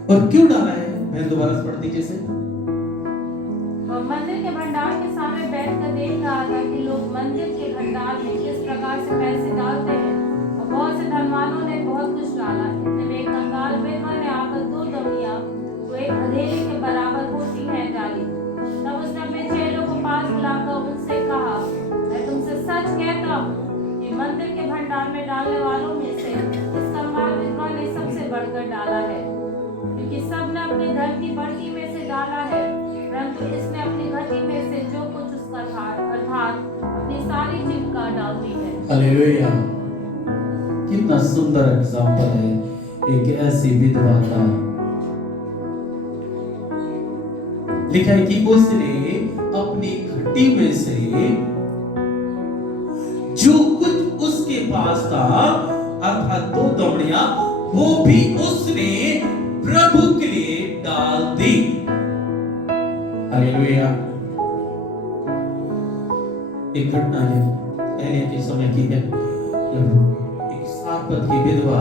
और क्यों डाला है? मैं दोबारा पढ़ दीजिए से। मंदिर के भंडार के सामने बैठकर देख रहा था कि लोग मंदिर के भंडार में किस प्रकार से पैसे डालते हैं, और बहुत से धनवानों ने बहुत कुछ डाला। इतने में एक कंगाल विधवा ने आकर 2 दमड़ियां जो एक अंधेरे के बराबर होती हैं डाली। तब उसने अपने चेलों को पास बुलाकर उनसे कहा, मैं तुमसे सच कहता हूँ कि मंदिर के भंडार में डालने वालों में से इस कंगाल विधवा ने सबसे बढ़कर डाला है, क्योंकि सबने अपने धन की बढ़ती में से डाला है, परंतु इसने अपनी घटी में से जो कुछ उसका था अर्थात अपनी सारी जीविका डाल दी है। हालेलुया। कितना सुंदर एग्जाम्पल है एक ऐसी विधवा का। लिखा है कि उसने अपनी घटी में से जो कुछ उसके पास था अर्थात 2 दमड़ियां, वो भी उसने प्रभु के लिए डाल दी। हालेलुया। एक घटना है एलिया के समय की है। एक सारपत की विधवा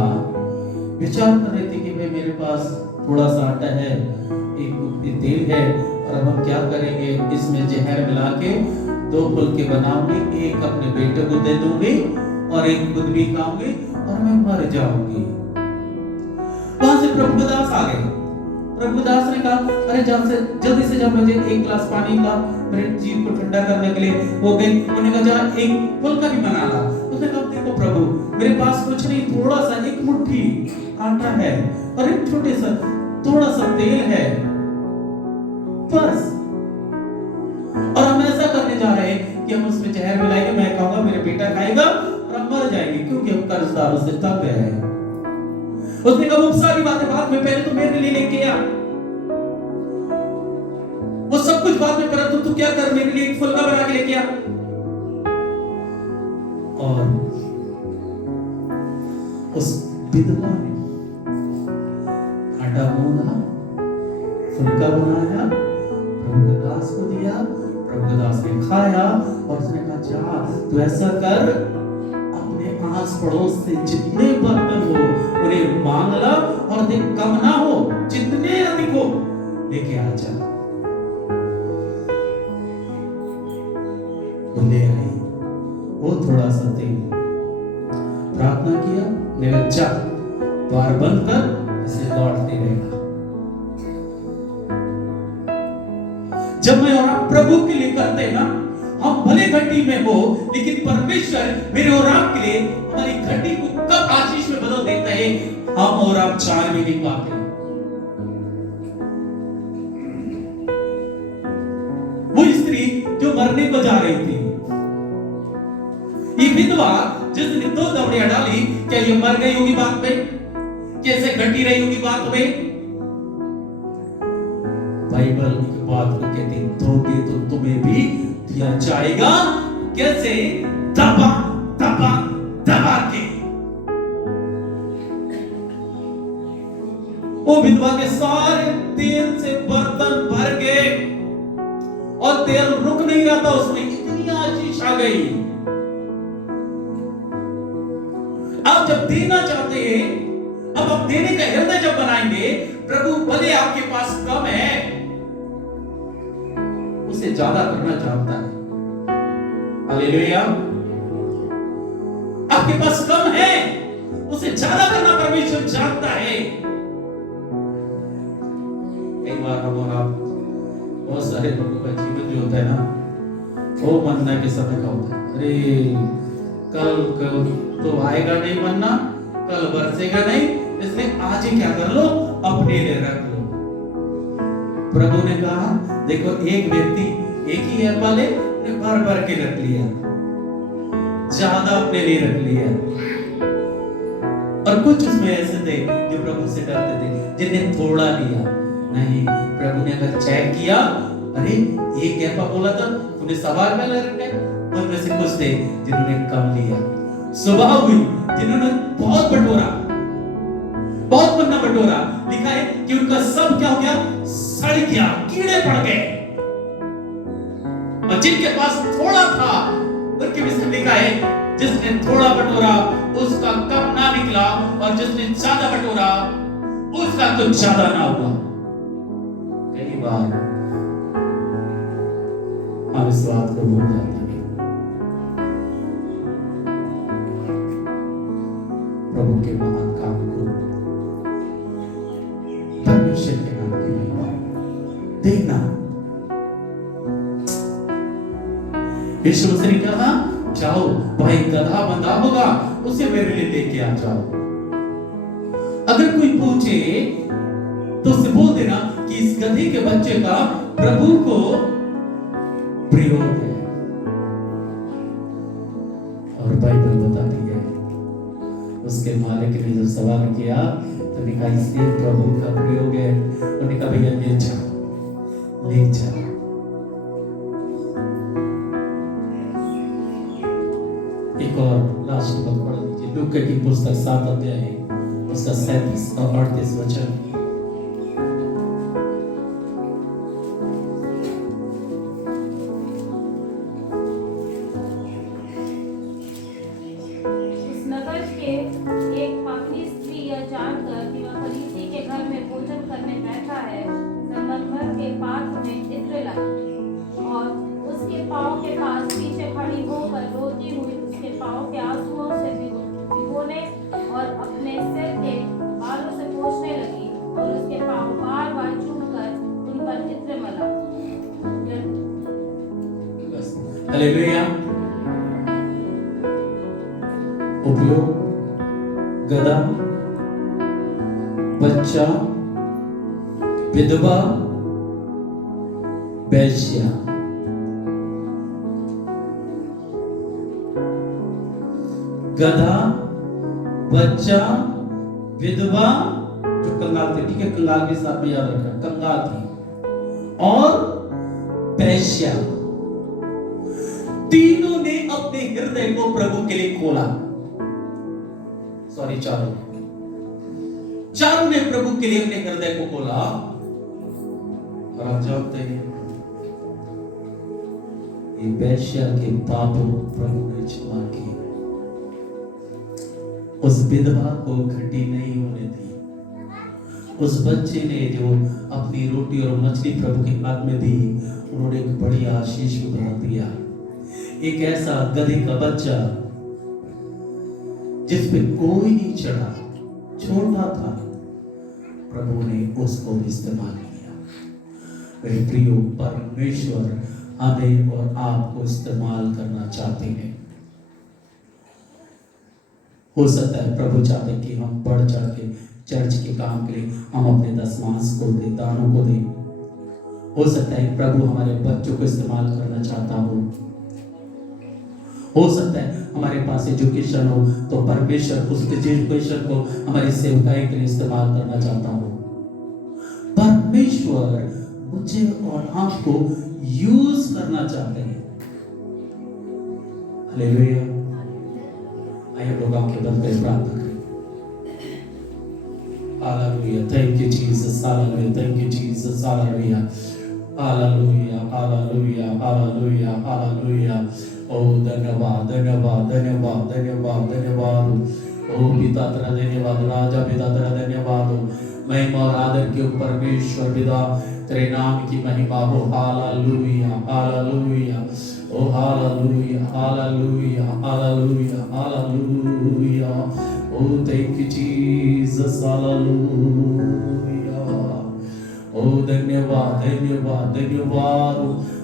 विचार कर रही थी कि भाई मेरे पास थोड़ा सा आटा है, एक तेल है, और अब हम क्या करेंगे, इसमें जहर मिला के 2 फुलके बनाऊंगी, एक अपने बेटे को दे दूंगी और एक खुद भी खाऊंगी और मैं मर जाऊंगी। वहां से प्रभु दास आ गए। प्रभु दास ने कहा, अरे जल्दी से जा, मुझे 1 गिलास पानी ला मेरे जीव को ठंडा करने के लिए। हो गई। उन्होंने कहा जा 1 फुलका भी बना ला। उसने कहा देखो प्रभु, मेरे पास कुछ नहीं, थोड़ा सा 1 मुट्ठी आटा है और एक छोटे सा थोड़ा सा तेल है बस। और हम ऐसा करने जा रहे हैं कि हम उसमें जहर मिलाएंगे, मैं खाऊंगा, मेरे बेटा खाएगा और हम मर जाएंगे, क्योंकि हम कर्जदारों से थक गए हैं। उसने कहा वो सारी बातें बाद में, पहले तो मेरे लिए लेके आ। वो सब कुछ बाद में करा, तू क्या कर, मेरे लिए 1 फुलका बना के लेके आ। और उस विधवा ने आटा गूंदा, फुलका बनाया, प्रभु के दास को दिया, प्रभु के दास ने खाया और उसने कहा जा तू ऐसा कर, अपने आस पड़ोस से जितने बर्तन हो उन्हें मांग ला और देख कम ना हो, जितने अधिक हो लेके आ जा। वो ले आई, वो थोड़ा सा तेल, प्रार्थना किया, मेरा जा द्वार बंद कर, इसे लौटते रहेगा। जब मैं और आप प्रभु के लिए करते हैं ना, हम भले घटी में हो, लेकिन परमेश्वर मेरे और आप के लिए हमारी घटी को कब आशीष में बदल देता है, हम और आप जान भी नहीं पाते। वो स्त्री जो मरने को जा रही थी, ये विधवा जिसने 2 दमड़ियां डाली, क्या ये मर गई होगी बात में? कैसे घटी रही होगी बात में? बाइबल एक बात को कहती, दोगे तो तुम्हें भी दिया जाएगा। कैसे? दबा दबा दबा के। वो विधवा के सारे तेल से बर्तन भर गए और तेल रुक नहीं रहा था उसमें, इतनी आशीष आ गई। आप जब देना चाहते हैं, अब आप देने का हृदय जब बनाएंगे, प्रभु भले आपके पास कम है, उसे ज्यादा करना चाहता है। हालेलुया। आपके पास कम है, उसे ज्यादा करना परमेश्वर चाहता है। एक बार हम और आप, बहुत सारे लोगों का जीवन जो होता है ना, वो मरने के समय का होता है। अरे कल तो आएगा नहीं मरना, कल बरसेगा नहीं, इसलिए आज ही क्या कर लो, अपने लिए रख लो। प्रभु ने कहा देखो, एक व्यक्ति एक ही एप्पल है, उसने भर भर के रख लिया, ज्यादा अपने लिए रख लिया। और और कुछ उसमें ऐसे थे जो प्रभु से डरते थे, जिन्हें थोड़ा लिया। नहीं, प्रभु ने अगर चेक किया, अरे ये कैसा बोला था, तूने सवाल में लग रखे, उनमें से कुछ थे जिन्होंने कम लिया। सुबह हुई जिन्होंने बहुत बटोरा, बहुत मन्ना बटोरा, लिखा है कि उनका सब क्या हो गया, सड़ गया, कीड़े पड़ गए। और जिनके पास थोड़ा था उनके विषय लिखा है, जिसने थोड़ा बटोरा उसका कम ना निकला, और जिसने ज्यादा बटोरा उसका कुछ ज्यादा ना हुआ। कई बार हम इस बात को भूल जाते हैं। प्रभु के महान काम को, परमेश्वर के नाम की महिमा देखना। यीशु मसीह ने कहा, जाओ भाई गधा बंधा होगा, उसे मेरे लिए लेके आ जाओ। अगर कोई पूछे तो उसे बोल देना कि इस गधे के बच्चे का प्रभु को प्रयोग है। और बाइबल बताती है, उसके मालिक ने जो सवाल किया तो कहा इसलिए प्रभु का प्रयोग है। उन्होंने कहा भैया ले जाओ, ले जाओ। एक और लास्ट बात पढ़ लीजिए, लूका की पुस्तक 7 अध्याय है, उसका 37 और 38 वचन। उस नगर के एक पापनी स्त्री यह जानकर कि वह फरीसी के घर में भोजन करने बैठा है, संगमरमर के पात्र में इत्र लाई और उसके पाँव के पास पीछे खड़ी होकर रोती हुई उसके पाँव के आंसुओं से भिगोने और अपने सिर के बालों से पोंछने लगी और उसके पाँव बार बार चूमकर उन पर इत्र मला। हालेलुया। उपयोग, गधा, बच्चा, विधवा, वेश्या। गधा, बच्चा, विधवा, जो कंगाल थे, ठीक है, कंगाल के साथ में याद रखना, कंगाल थी, और वेश्या। तीनों ने अपने हृदय को प्रभु के लिए खोला। सॉरी, चारों ने प्रभु के लिए अपने हृदय को खोला। और आप जानते हैं, ये वेश्या के पाप प्रभु ने क्षमा किए। उस विधवा को घटी नहीं होने दी। उस बच्चे ने जो अपनी रोटी और मछली प्रभु के हाथ में दी, उन्होंने एक बड़ी आशीष उतार दिया। एक ऐसा गधे का बच्चा जिस पे कोई नहीं चढ़ा, छोटा था, प्रभु ने उसको भी इस्तेमाल किया। मेरे प्रियो, परमेश्वर हमें और आपको इस्तेमाल करना चाहते हैं। हो सकता है प्रभु चाहते हैं कि हम बढ़ चढ़ के चर्च के काम के लिए हम अपने दशमांश को दें, दानों को दें। हो सकता है प्रभु हमारे बच्चों को इस्तेमाल करना चाहता हो सकता है हमारे पास एजुकेशन हो तो परमेश्वर उस एजुकेशन को हमारी सेवकाई के लिए इस्तेमाल करना चाहता हो। परमेश्वर मुझे और आपको यूज करना चाहते हैं। हालेलुया। आइए लोग आंखें बंद करके प्रार्थना करें। Hallelujah, thank you Jesus, hallelujah, thank you Jesus, hallelujah, hallelujah, hallelujah, hallelujah, hallelujah. ओ धन्यवाद, धन्यवाद, धन्यवाद, धन्यवाद, धन्यवाद। ओ पिता तेरा धन्यवाद, राजा पिता तेरा धन्यवाद हो। महिमा और आदर के परमेश्वर पिता तेरे नाम की महिमा हो। हालेलुया, हालेलुया, ओ हालेलुया, हालेलुया, हालेलुया, हालेलुया। ओ थैंक यू जीसस, हालेलुया। ओ धन्यवाद, धन्यवाद, धन्यवाद।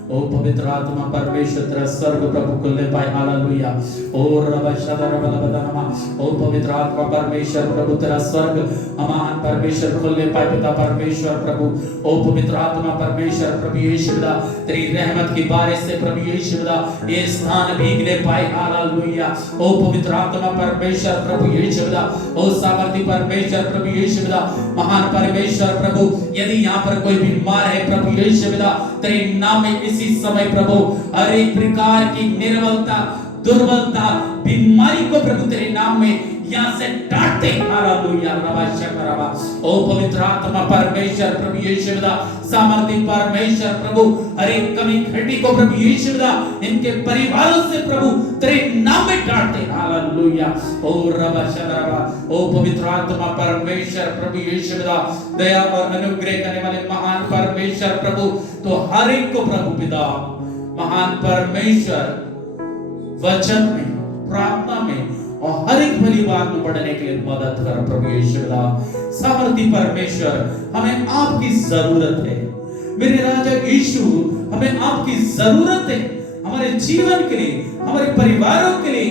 ओ पवित्र आत्मा परमेश्वर तेरा स्वर्ग प्रभु खुलने पाए हालेलुया। ओ रबा शदा रबा लबदा नमा। ओ पवित्र आत्मा परमेश्वर प्रभु तेरा स्वर्ग महान परमेश्वर खुलने पाए पिता परमेश्वर प्रभु। ओ पवित्र आत्मा परमेश्वर प्रभु यीशु खुदा तेरी रहमत की बारिश से प्रभु यीशु खुदा ये स्थान भीगने पाए हालेलुया। ओ पवित्र आत्मा परमेश्वर प्रभु यीशु खुदा ओ सामर्थी परमेश्वर प्रभु यीशु खुदा महान परमेश्वर प्रभु यदि यहाँ पर कोई बीमार है प्रभु यीशु खुदा तेरे नाम में इसी समय प्रभु हर एक प्रकार की निर्बलता दुर्बलता बीमारी को प्रभु तेरे नाम में यहाँ से डांटते हालेलुया रबा शकरबा। ओ पवित्र आत्मा परमेश्वर प्रभु यीशु खुदा सामर्थी परमेश्वर प्रभु हर एक कमी घटी को प्रभु यीशु खुदा इनके परिवारों से प्रभु तेरे नाम में डांटते हालेलुया। ओ रबा शकरबा। ओ पवित्र आत्मा परमेश्वर प्रभु यीशु खुदा दया और अनुग्रह करने वाले महान परमेश्वर प्रभु तो हर एक को प्रभु पिता महान परमेश्वर वचन में प्रार्थना में और हर एक भली बात में बढ़ने के लिए मदद कर प्रभु यीशु खुदा सामर्थी परमेश्वर हमें आपकी जरूरत है मेरे राजा यीशु हमें आपकी जरूरत है हमारे जीवन के लिए हमारे परिवारों के लिए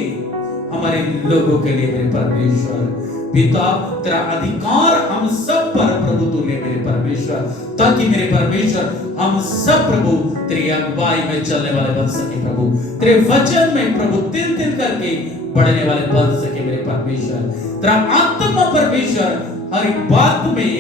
हमारे लोगों के लिए मेरे परमेश्वर पिता तेरा अधिकार हम सब पर प्रभु तूने मेरे परमेश्वर ताकि मेरे परमेश्वर हम सब प्रभु तेरी अगुवाई में चलने वाले बन सके प्रभु तेरे वचन में प्रभु तिल तिल करके बढ़ने वाले बन सके मेरे परमेश्वर तेरा आत्मा परमेश्वर हर एक बात में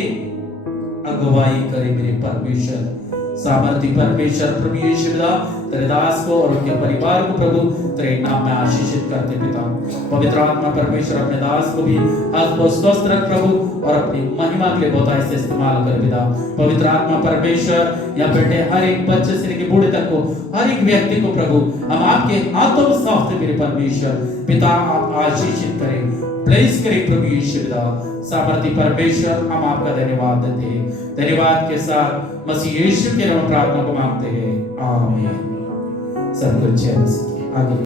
अगुवाई करे मेरे परमेश्वर सामर्थी परमेश्वर प्रभु यीशु खुदा तेरे दास को और उनके परिवार को प्रभु तेरे नाम में आशीषित करते पिता पवित्र आत्मा परमेश्वर अपने दास को भी आज को स्वस्थ रख प्रभु और अपनी महिमा के लिए बहुत ऐसे इस्तेमाल कर पिता पवित्र आत्मा परमेश्वर यहाँ बैठे हर एक बच्चे से लेकर बूढ़े तक को हर एक व्यक्ति को प्रभु हम आपके हाथों में सौंपते मेरे परमेश्वर पिता आप आशीषित करें ब्लेस करें प्रभु यीशु खुदा सामर्थी परमेश्वर हम आपका धन्यवाद देते हैं धन्यवाद के साथ मसीह यीशु के नाम में प्रार्थना को मांगते हैं आमीन सब कुछ आगे